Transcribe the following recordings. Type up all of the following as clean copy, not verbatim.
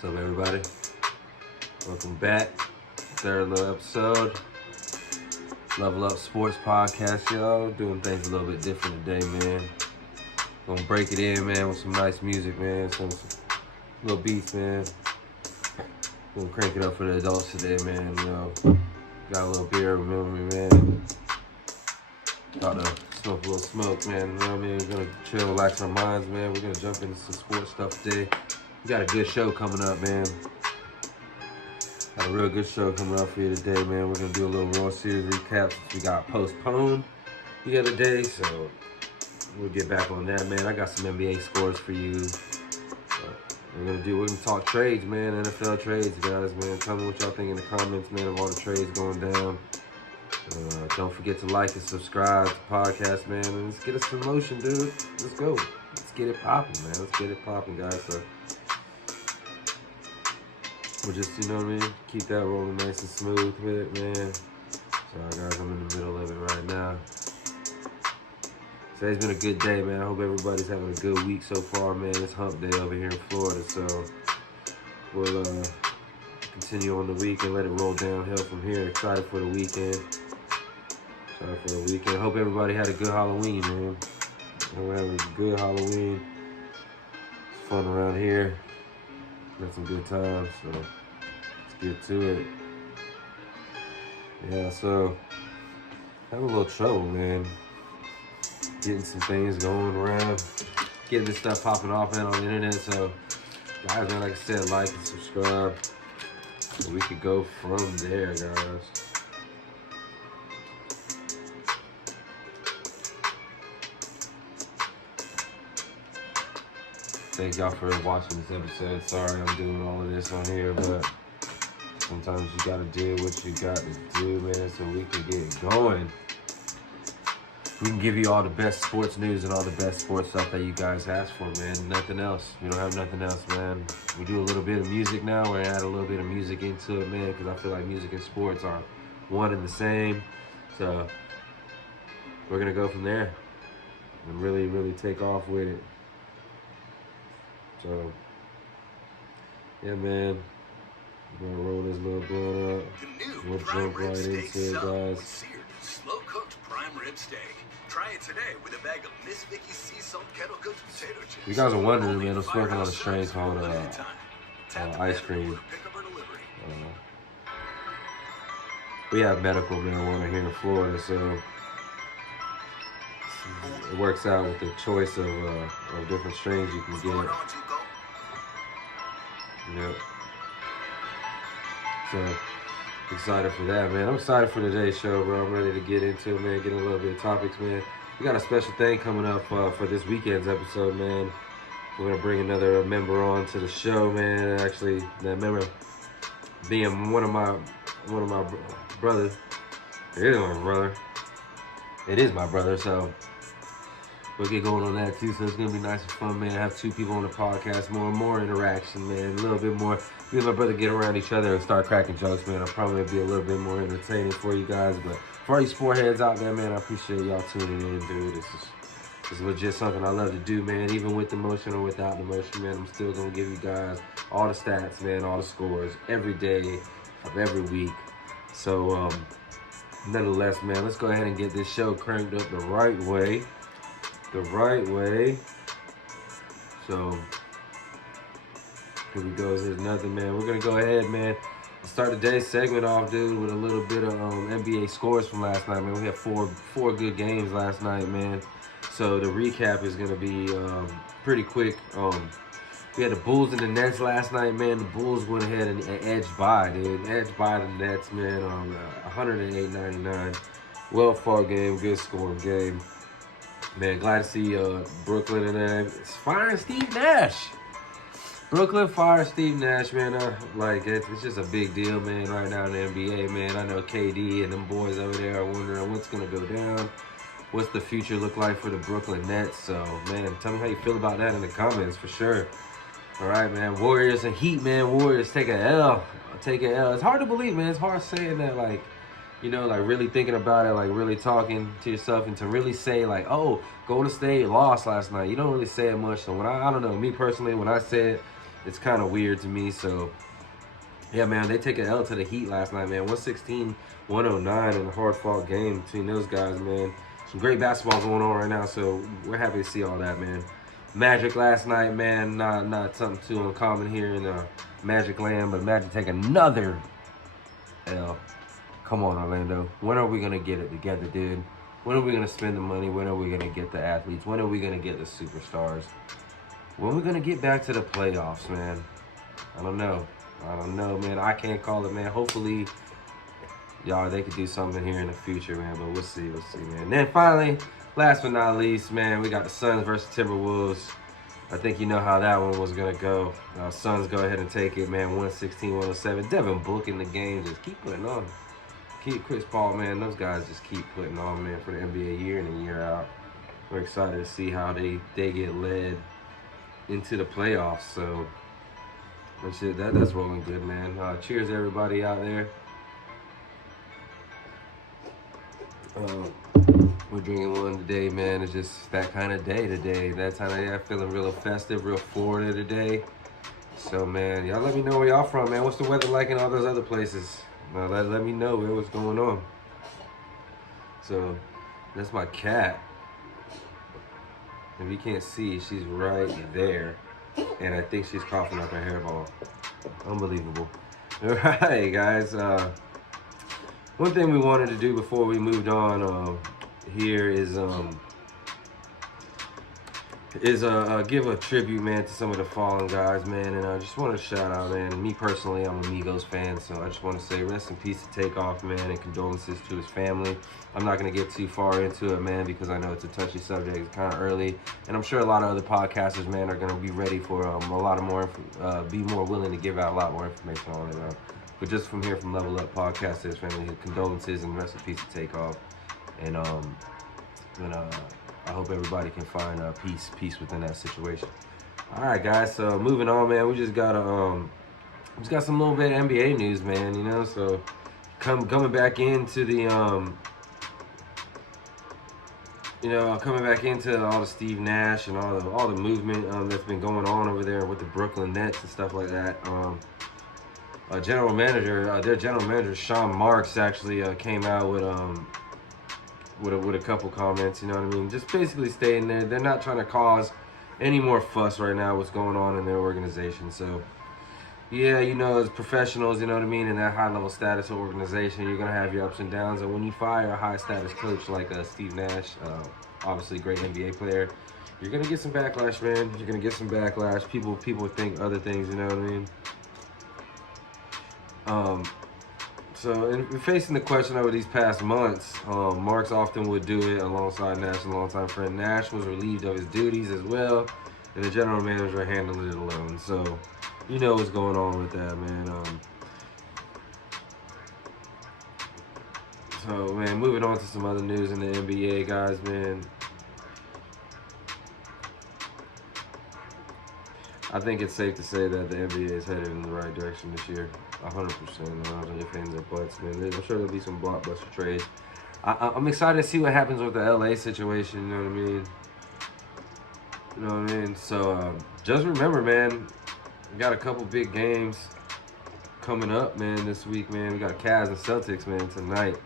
What's up, everybody? Welcome back. Third little episode. Level Up Sports Podcast, y'all. Doing things a little bit different today, man. Gonna break it in, man, with some nice music, man. Some little beats, man. Gonna crank it up for the adults today, man. You know, got a little beer, remember me, man. About to smoke a little smoke, man. You know what I mean? We're gonna chill, relax our minds, man. We're gonna jump into some sports stuff today. We got a good show coming up, man. Got a real good show coming up for you today, man. We're gonna do a little World Series recap since we got postponed the other day, so we'll get back on that, man. I got some NBA scores for you. We're gonna talk trades, man. NFL trades, guys, man. Tell me what y'all think in the comments, man, of all the trades going down. Don't forget to like and subscribe to the podcast, man. And let's get us some motion, dude. Let's go. Let's get it popping, man. Let's get it popping, guys. So we'll just, you know what I mean, keep that rolling nice and smooth with it, man. Sorry, guys, I'm in the middle of it right now. Today's been a good day, man. I hope everybody's having a good week so far, man. It's hump day over here in Florida, so we'll continue on the week and let it roll downhill from here. Excited for the weekend. Hope everybody had a good Halloween, man. We're having a good Halloween. It's fun around here. Had some good times, so let's get to it. Yeah, so having a little trouble, man. Getting some things going around, getting this stuff popping off, man, on the internet. So, guys, man, like I said, like and subscribe. So we could go from there, guys. Thank y'all for watching this episode. Sorry I'm doing all of this on here, but sometimes you gotta do what you got to do, man, so we can get going. We can give you all the best sports news and all the best sports stuff that you guys ask for, man. Nothing else. We don't have nothing else, man. We do a little bit of music now. We're gonna add a little bit of music into it, man, because I feel like music and sports are one and the same. So we're gonna go from there and really, really take off with it. So, yeah, man, we're gonna roll this little blunt up. We'll jump right into it, guys. Slow-cooked prime rib steak. Try it today with a bag of Miss Vicky's sea salt kettle-cooked potato chips. You guys are wondering, man, I'm smoking on a strain called ice cream. We have medical marijuana here in Florida, so it works out with the choice of different strains you can get. Yep. So excited for that, man. I'm excited for today's show, bro. I'm ready to get into it, man. Get a little bit of topics, man. We got a special thing coming up for this weekend's episode, man. We're gonna bring another member on to the show, man. Actually, that member being one of my brothers. It is my brother. It is my brother, so we'll get going on that too. So it's gonna be nice and fun, man. Have two people on the podcast, more and more interaction, man. A little bit more. Me and my brother get around each other and start cracking jokes, man. I'll probably be a little bit more entertaining for you guys. But for all you sport heads out there, man, I appreciate y'all tuning in, dude. This is legit something I love to do, man. Even with the motion or without the motion, man, I'm still gonna give you guys all the stats, man, all the scores every day of every week. So, nonetheless, man, let's go ahead and get this show cranked up the right way. So here we go. There's nothing, man. We're gonna go ahead, man. Start today's segment off, dude, with a little bit of NBA scores from last night, man. We had four good games last night, man. So the recap is gonna be pretty quick. We had the Bulls and the Nets last night, man. The Bulls went ahead and edged by, dude. Edged by the Nets, man. 108-99. Well fought game, good scoring game. Man, glad to see Brooklyn and it's firing Steve Nash. Brooklyn fire Steve Nash, man. It's just a big deal, man, right now in the NBA, man. I know KD and them boys over there are wondering what's going to go down. What's the future look like for the Brooklyn Nets? So, man, tell me how you feel about that in the comments for sure. All right, man. Warriors and Heat, man. Warriors take an L. Take an L. It's hard to believe, man. It's hard saying that, like, you know, like really thinking about it, like really talking to yourself and to really say like, oh, Golden State lost last night. You don't really say it much. So when I don't know, me personally, when I say it, it's kind of weird to me. So, yeah, man, they take an L to the Heat last night, man. 116-109 in a hard-fought game between those guys, man. Some great basketball going on right now, so we're happy to see all that, man. Magic last night, man, not something too uncommon here in Magic Land, but Magic take another L. Come on, Orlando. When are we going to get it together, dude? When are we going to spend the money? When are we going to get the athletes? When are we going to get the superstars? When are we going to get back to the playoffs, man? I don't know, man. I can't call it, man. Hopefully, y'all, they could do something here in the future, man. But we'll see, man. And then finally, last but not least, man, we got the Suns versus Timberwolves. I think you know how that one was going to go. Suns go ahead and take it, man. 116-107. Devin Book in the game. Just keep putting on. Keep Chris Paul, man. Those guys just keep putting on, man, for the NBA year in and year out. We're excited to see how they get led into the playoffs. So, that's rolling good, man. Cheers, everybody out there. We're drinking one today, man. It's just that kind of day today. That time of day, I'm feeling real festive, real Florida today. So, man, y'all let me know where y'all from, man. What's the weather like in all those other places? Let me know what's going on. So, that's my cat. If you can't see, she's right there. And I think she's coughing up a hairball. Unbelievable. All right, guys. One thing we wanted to do before we moved on here is give a tribute, man, to some of the fallen guys, man. And I just want to shout out, man. Me personally, I'm a Migos fan, so I just want to say rest in peace to Takeoff, man, and condolences to his family. I'm not going to get too far into it, man, because I know it's a touchy subject. It's kind of early, and I'm sure a lot of other podcasters, man, are going to be ready for a lot of more, be more willing to give out a lot more information on it. But just from here, from Level Up Podcast to his family, condolences and rest in peace to Takeoff. And I hope everybody can find peace within that situation. All right, guys. So moving on, man. We just got some little bit of NBA news, man. You know, so coming back into the coming back into all the Steve Nash and all the movement that's been going on over there with the Brooklyn Nets and stuff like that. Their general manager Sean Marks actually came out with a couple comments, you know what I mean? Just basically stating they're not trying to cause any more fuss right now, what's going on in their organization. So, yeah, you know, as professionals, you know what I mean, in that high-level status organization, you're going to have your ups and downs. And when you fire a high-status coach like Steve Nash, obviously a great NBA player, you're going to get some backlash, man. You're going to get some backlash. People think other things, you know what I mean? So, in facing the question over these past months, Marks often would do it alongside Nash, a longtime friend. Nash was relieved of his duties as well, and the general manager handled it alone. So, you know what's going on with that, man. So, man, moving on to some other news in the NBA, guys, man. I think it's safe to say that the NBA is headed in the right direction this year. 100%. If hands are butts, man. I'm sure there'll be some blockbuster trades. I'm excited to see what happens with the LA situation. You know what I mean? So just remember, man, we got a couple big games coming up, man, this week, man. We got Cavs and Celtics, man, tonight.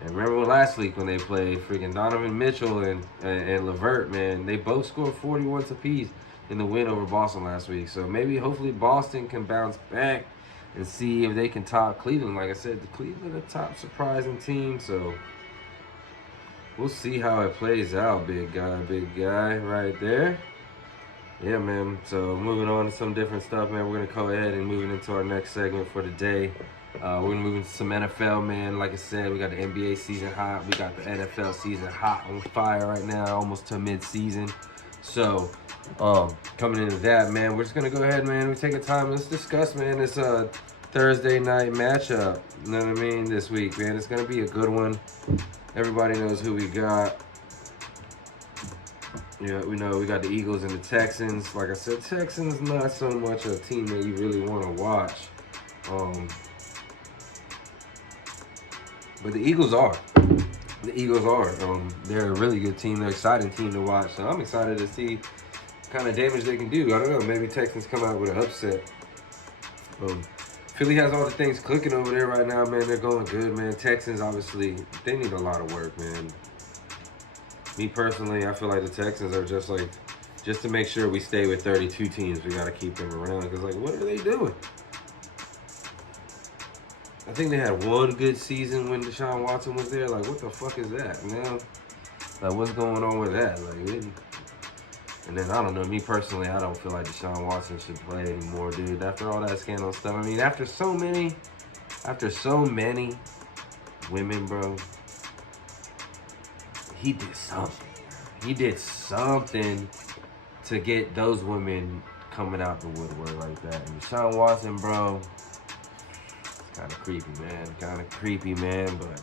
And remember last week when they played freaking Donovan Mitchell and LeVert, man, they both scored 41 apiece in the win over Boston last week. So maybe, hopefully, Boston can bounce back and see if they can top Cleveland. Like I said, the Cleveland a top surprising team. So we'll see how it plays out, big guy right there. Yeah, man. So moving on to some different stuff, man. We're going to go ahead and moving into our next segment for the day. We're going to move into some NFL, man. Like I said, we got the NBA season hot. We got the NFL season hot on fire right now, almost to mid-season. So coming into that, man, we're just going to go ahead, man. We take a time. Let's discuss, man, this Thursday night matchup. You know what I mean? This week, man. It's going to be a good one. Everybody knows who we got. Yeah, we know we got the Eagles and the Texans. Like I said, Texans not so much a team that you really want to watch. But the Eagles are. The Eagles are. They're a really good team. They're an exciting team to watch. So I'm excited to see kind of damage they can do. I don't know. Maybe Texans come out with an upset. Philly has all the things clicking over there right now, man. They're going good, man. Texans, obviously, they need a lot of work, man. Me personally, I feel like the Texans are just to make sure we stay with 32 teams, we got to keep them around. Because, like, what are they doing? I think they had one good season when Deshaun Watson was there. Like, what the fuck is that, man? Like, what's going on with that? Like, and then, I don't know, me personally, I don't feel like Deshaun Watson should play anymore, dude. After all that scandal stuff. I mean, after so many women, bro, he did something. He did something to get those women coming out the woodwork like that. And Deshaun Watson, bro, it's kind of creepy, man. But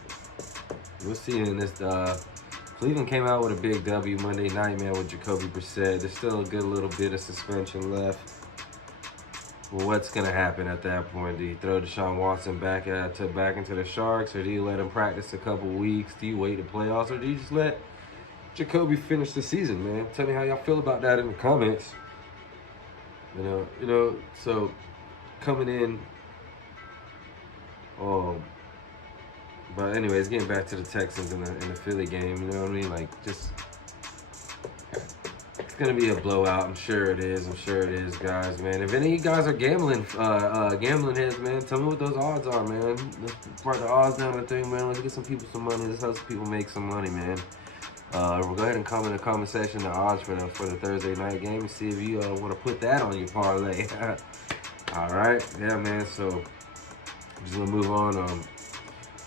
we'll see in this, Cleveland came out with a big W Monday night, man, with Jacoby Brissett. There's still a good little bit of suspension left. Well, what's going to happen at that point? Do you throw Deshaun Watson back into the Sharks, or do you let him practice a couple weeks? Do you wait the playoffs, or do you just let Jacoby finish the season, man? Tell me how y'all feel about that in the comments. You know, so coming in, but anyways, getting back to the Texans and the Philly game, you know what I mean? Like, just, it's going to be a blowout. I'm sure it is, guys, man. If any of you guys are gambling heads, man, tell me what those odds are, man. Let's part the odds down the thing, man. Let's get some people some money. Let's help some people make some money, man. We'll go ahead and comment in the comment section the odds for the Thursday night game and see if you want to put that on your parlay. All right. Yeah, man. So, I'm just going to move on.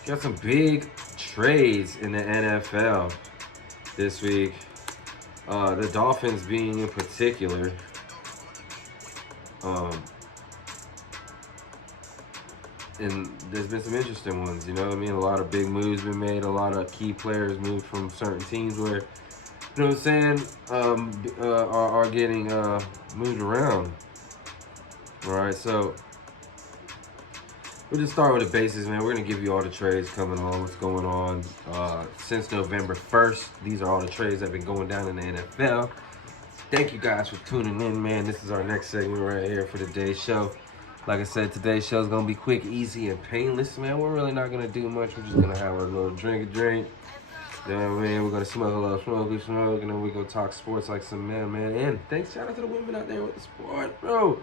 Got some big trades in the NFL this week. The Dolphins being in particular. And there's been some interesting ones, you know what I mean? A lot of big moves been made. A lot of key players moved from certain teams where, you know what I'm saying, are getting moved around. All right, so we'll just start with the basics, man. We're going to give you all the trades coming on, what's going on. Since November 1st, these are all the trades that have been going down in the NFL. Thank you guys for tuning in, man. This is our next segment right here for today's show. Like I said, today's show is going to be quick, easy, and painless, man. We're really not going to do much. We're just going to have a little drink. You know what I mean? We're going to smoke a little smoke, and then we're going to talk sports like some man. And thanks, shout out to the women out there with the sport, bro. You know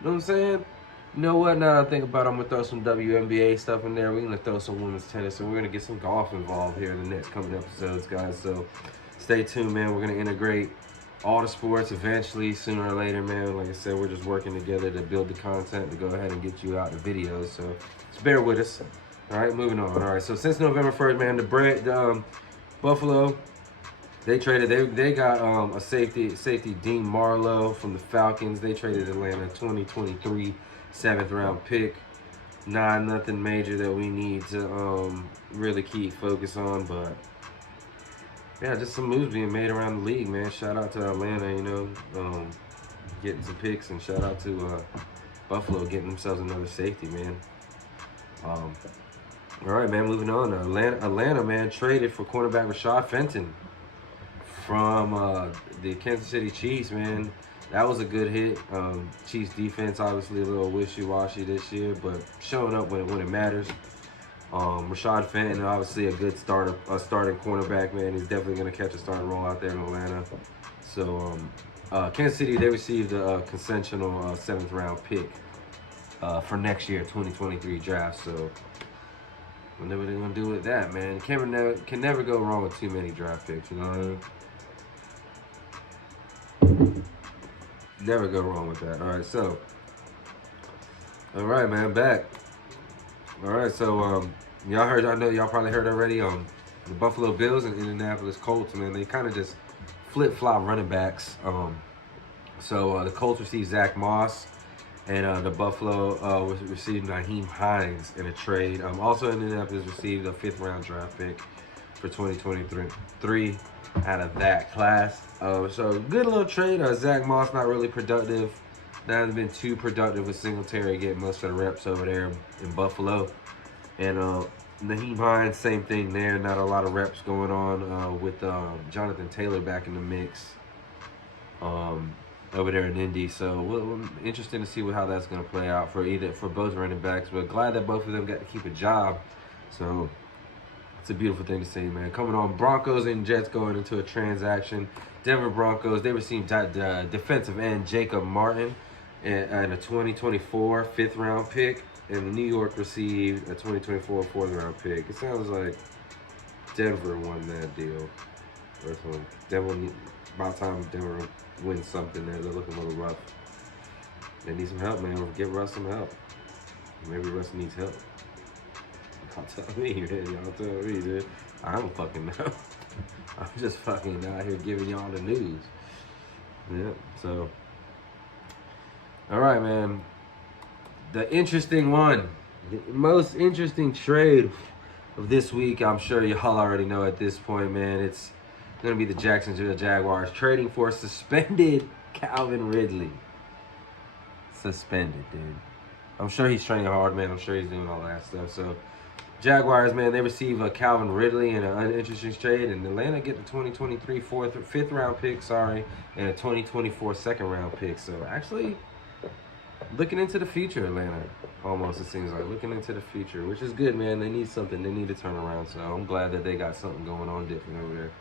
what I'm saying? You know what? Now that I think about it, I'm going to throw some WNBA stuff in there. We're going to throw some women's tennis, and we're going to get some golf involved here in the next coming episodes, guys. So stay tuned, man. We're going to integrate all the sports eventually, sooner or later, man. Like I said, we're just working together to build the content to go ahead and get you out the videos. So just bear with us. All right, moving on. All right, so since November 1st, man, the Buffalo, they traded. They got a safety Dean Marlowe from the Falcons. They traded Atlanta 2023 7th round pick. Nothing major that we need to really keep focus on, but yeah, just some moves being made around the league, man. Shout out to Atlanta, you know, getting some picks, and shout out to Buffalo getting themselves another safety, man. All right, man, moving on. Atlanta, man, traded for cornerback Rashad Fenton from the Kansas City Chiefs, man. That was a good hit. Chiefs defense obviously a little wishy-washy this year, but showing up when it matters. Rashad Fenton, obviously a good starting cornerback, man. He's definitely going to catch a starting role out there in Atlanta. So, Kansas City, they received a consensual 7th round pick for next year, 2023 draft. So, whatever they're going to do with that, man. Can never go wrong with too many draft picks, you know what I mean? Never go wrong with that. All right, so. All right, man, back. All right, so y'all heard, I know y'all probably heard already, the Buffalo Bills and Indianapolis Colts, man, they kind of just flip-flop running backs. So the Colts received Zach Moss, and the Buffalo received Nyheim Hines in a trade. Also, Indianapolis received a 5th round draft pick for 2023 out of that class. So good little trade. Zach Moss not really productive. That hasn't been too productive with Singletary getting most of the reps over there in Buffalo. And Nyheim Hines, same thing there. Not a lot of reps going on with Jonathan Taylor back in the mix. over there in Indy. So we're interesting to see how that's going to play out for both running backs. But glad that both of them got to keep a job. So it's a beautiful thing to see, man. Coming on, Broncos and Jets going into a transaction. Denver Broncos, they received defensive end Jacob Martin and a 2024 fifth-round pick. And New York received a 2024 fourth-round pick. It sounds like Denver won that deal. Or something. About time Denver wins something there. They're looking a little rough. They need some help, man. Give Russ some help. Maybe Russ needs help. Y'all tell me, man. Y'all tell me, dude. I don't fucking know. I'm just fucking out here giving y'all the news. Yeah, so. All right, man. The interesting one. The most interesting trade of this week, I'm sure y'all already know at this point, man. It's going to be the Jacksonville Jaguars trading for suspended Calvin Ridley. Suspended, dude. I'm sure he's training hard, man. I'm sure he's doing all that stuff. So, Jaguars, man, they receive a Calvin Ridley in an uninteresting trade, and Atlanta get the 2023 fifth-round pick, and a 2024 second-round pick. So, actually, looking into the future, Atlanta, almost, it seems like. Looking into the future, which is good, man. They need something. They need to turn around. So, I'm glad that they got something going on different over there.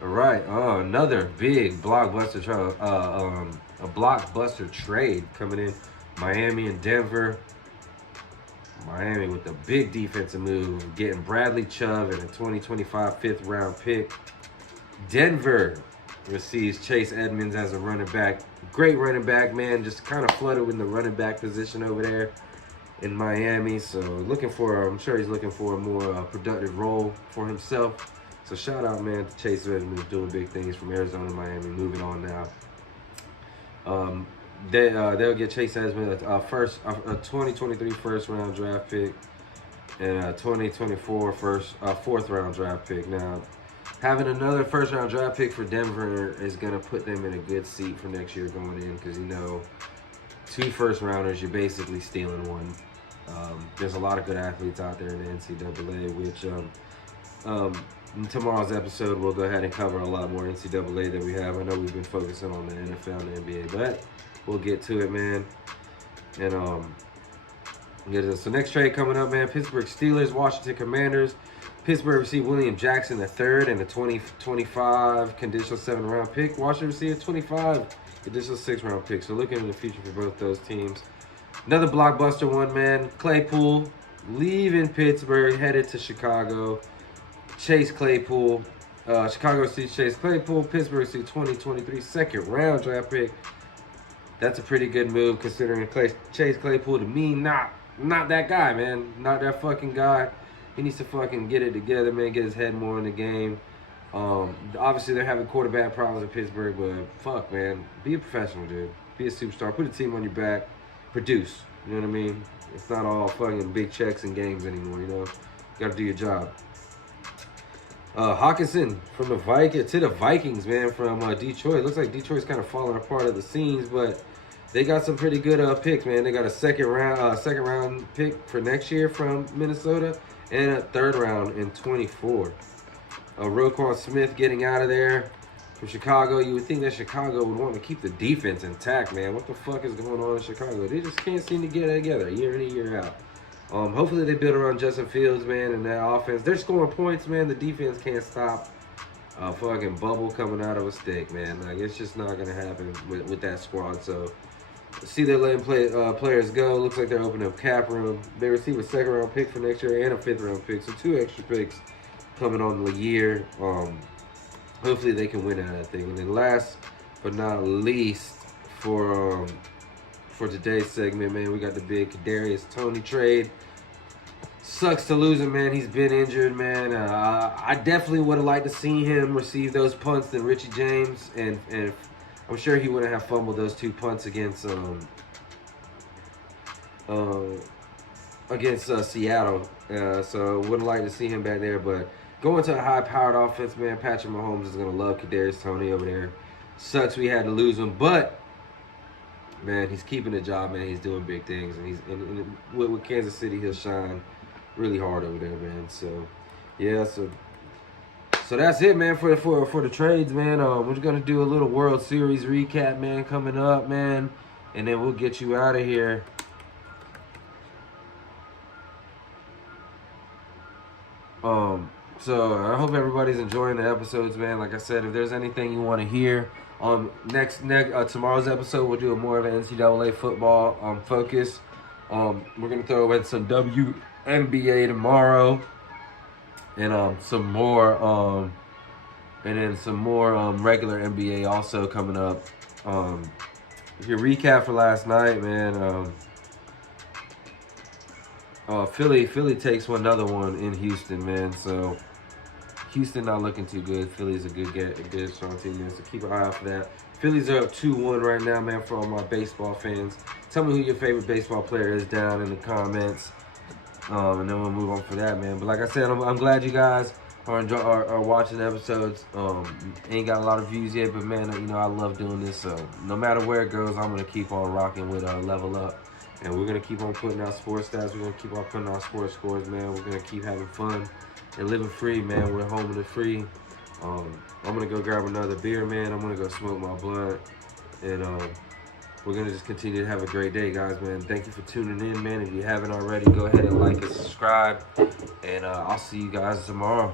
All right, another big blockbuster trade coming in. Miami and Denver. Miami with a big defensive move, getting Bradley Chubb and a 2025 fifth-round pick. Denver receives Chase Edmonds as a running back. Great running back, man. Just kind of flooded with the running back position over there in Miami. So I'm sure he's looking for a more productive role for himself. So shout out, man, to Chase Edmonds doing big things from Arizona to Miami. Moving on now. They'll get Chase Edmonds a 2023 first-round draft pick and a 2024 fourth-round draft pick. Now, having another first-round draft pick for Denver is going to put them in a good seat for next year going in because, 2 first-rounders, you're basically stealing one. There's a lot of good athletes out there in the NCAA, which in tomorrow's episode, we'll go ahead and cover a lot more NCAA than we have. I know we've been focusing on the NFL and the NBA, but we'll get to it, man. And so next trade coming up, man. Pittsburgh Steelers, Washington Commanders. Pittsburgh received William Jackson III and a 2025 conditional 7th-round pick. Washington received a 25 conditional 6th-round pick. So looking in the future for both those teams. Another blockbuster one, man. Claypool leaving Pittsburgh, headed to Chicago. Chase Claypool. Chicago receives Chase Claypool. Pittsburgh received 2023 second-round draft pick. That's a pretty good move considering Chase Claypool, to me, not that guy, man. Not that fucking guy. He needs to fucking get it together, man. Get his head more in the game. Obviously, they're having quarterback problems in Pittsburgh, but fuck, man. Be a professional, dude. Be a superstar. Put a team on your back. Produce. You know what I mean? It's not all fucking big checks and games anymore, You got to do your job. Hawkinson from the Vikings, man, from Detroit. Looks like Detroit's kind of falling apart at the seams, but they got some pretty good picks, man. They got a second round pick for next year from Minnesota and a 3rd round in 24. Roquan Smith getting out of there from Chicago. You would think that Chicago would want to keep the defense intact, man. What the fuck is going on in Chicago? They just can't seem to get it together year in and year out. Hopefully they build around Justin Fields, man, and that offense. They're scoring points, man. The defense can't stop a fucking bubble coming out of a stick, man. Like, it's just not going to happen with that squad. So, see they're letting players go. Looks like they're opening up cap room. They receive a 2nd-round pick for next year and a 5th-round pick. So, 2 extra picks coming on the year. Hopefully they can win out of that thing. And then last but not least, for today's segment, man, we got the big Kadarius Toney trade. Sucks to lose him, man. He's been injured, man. I definitely would have liked to see him receive those punts than Richie James, and I'm sure he wouldn't have fumbled those 2 punts against Seattle. So would have liked to see him back there, but going to a high-powered offense, man. Patrick Mahomes is gonna love Kadarius Toney over there. Sucks we had to lose him, but man, he's keeping the job, man. He's doing big things, and with Kansas City, he'll shine really hard over there, man. So, yeah, so So that's it, man, for the trades, man. We're gonna do a little World Series recap, man, coming up, man, and then we'll get you out of here. So I hope everybody's enjoying the episodes, man. Like I said, if there's anything you want to hear, tomorrow's episode we'll do a more of an NCAA football focus. We're gonna throw in some WNBA tomorrow, and some more regular NBA also coming up. Your recap for last night, man. Philly takes another one in Houston, man. So Houston not looking too good. Philly's a good strong team, man. So keep an eye out for that. Phillies are up 2-1 right now, man. For all my baseball fans, tell me who your favorite baseball player is down in the comments, and then we'll move on for that, man. But like I said, I'm glad you guys are watching the episodes. Ain't got a lot of views yet, but man, I love doing this. So no matter where it goes, I'm gonna keep on rocking with Level Up. And we're going to keep on putting out sports stats. We're going to keep on putting out sports scores, man. We're going to keep having fun and living free, man. We're home of the free. I'm going to go grab another beer, man. I'm going to go smoke my blunt. And we're going to just continue to have a great day, guys, man. Thank you for tuning in, man. If you haven't already, go ahead and like and subscribe. And I'll see you guys tomorrow.